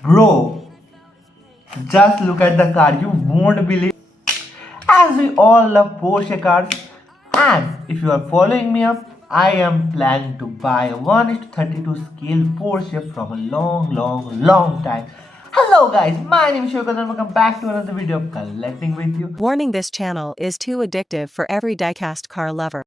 Bro, just look at the car. You won't believe. As we all love Porsche cars, and if you are following me up, I am planning to buy a 1:32 scale Porsche from a long time. Hello guys, my name is Shokat and welcome back to another video of collecting with you. Warning: this channel is too addictive for every diecast car lover.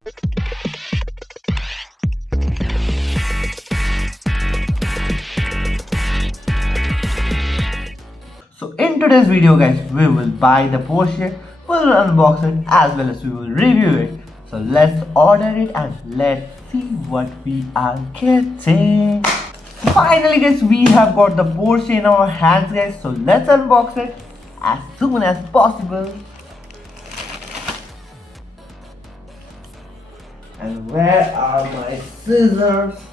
So in today's video guys, we will buy the Porsche, we will unbox it as well as we will review it. So let's order it and let's see what we are getting. Finally guys, we have got the Porsche in our hands guys, so let's unbox it as soon as possible. And where are my scissors?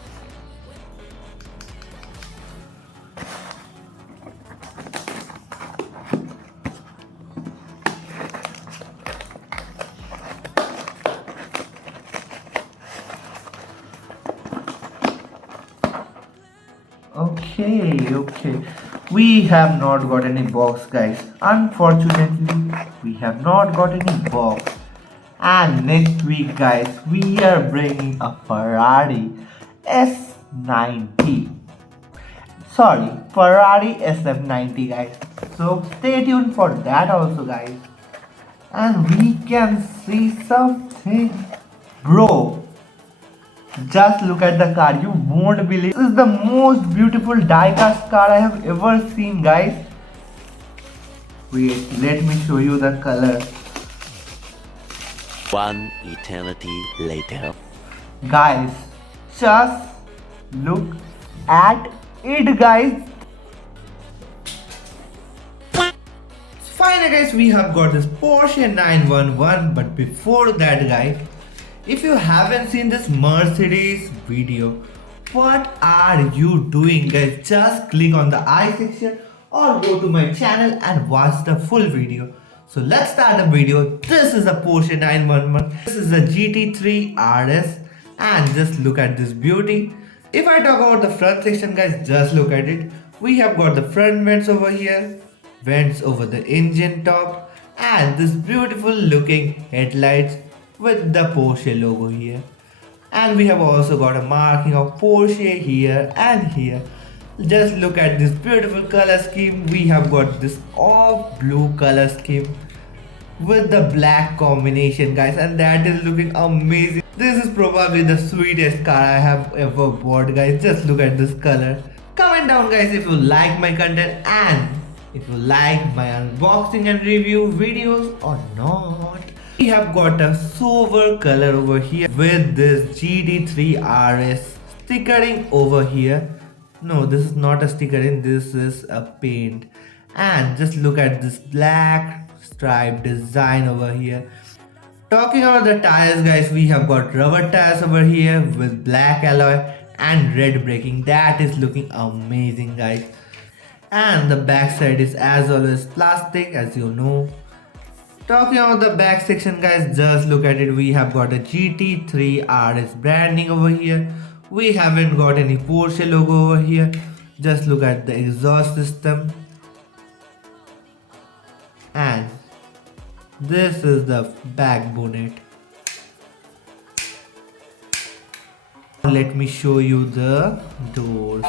Okay. We have not got any box, guys. Unfortunately, we have not got any box. And next week, guys, we are bringing a Ferrari S90. Sorry, Ferrari SF90, guys. So stay tuned for that also, guys. And we can see something. Bro, just look at the car, you won't believe. This is the most beautiful diecast car I have ever seen, guys. Wait, let me show you the color. One eternity later. Guys, just look at it, guys. Finally, guys, we have got this Porsche 911. But before that, guys, if you haven't seen this Mercedes video, what are you doing, guys? Just click on the I section or go to my channel and watch the full video. So let's start the video. This is a Porsche 911. This is a GT3 RS and just look at this beauty. If I talk about the front section, guys, just look at it. We have got the front vents over here, vents over the engine top, and this beautiful looking headlights with the Porsche logo here. And we have also got a marking of Porsche here and here. Just look at this beautiful color scheme. We have got this off blue color scheme with the black combination, guys, and that is looking amazing. This is probably the sweetest car I have ever bought, guys. Just look at this color. Comment down, guys, if you like my content and if you like my unboxing and review videos or not. We have got a silver color over here with this GT3 RS stickering over here. No, this is not a stickering, this is a paint. And just look at this black stripe design over here. Talking about the tires, guys, we have got rubber tires over here with black alloy and red braking. That is looking amazing, guys. And the back side is as always plastic, as you know. Talking about the back section, guys, just look at it. We have got a GT3 RS branding over here. We haven't got any Porsche logo over here. Just look at the exhaust system. And this is the back bonnet. Let me show you the doors.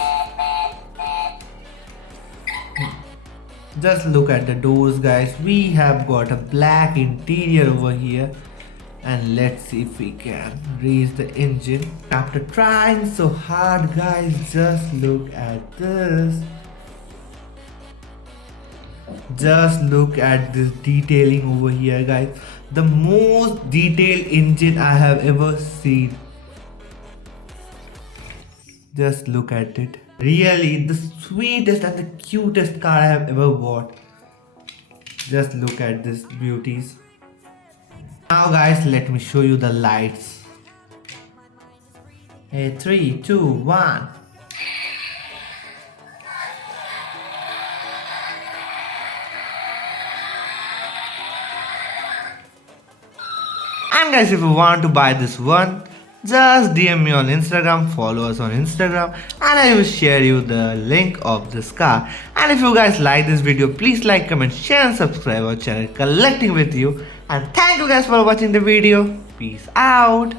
Just look at the doors, guys. We have got a black interior over here. And let's see if we can raise the engine. After trying so hard, guys, just look at this. Just look at this detailing over here, guys. The most detailed engine I have ever seen. Just look at it. Really, the sweetest and the cutest car I have ever bought. Just look at this beauties. Now guys, let me show you the lights. Hey, 3, 2, 1. And guys, if you want to buy this one, just DM me on Instagram, follow us on Instagram, and I will share you the link of this car. And if you guys like this video, please like, comment, share, and subscribe our channel Collecting with You. And thank you guys for watching the video. Peace out.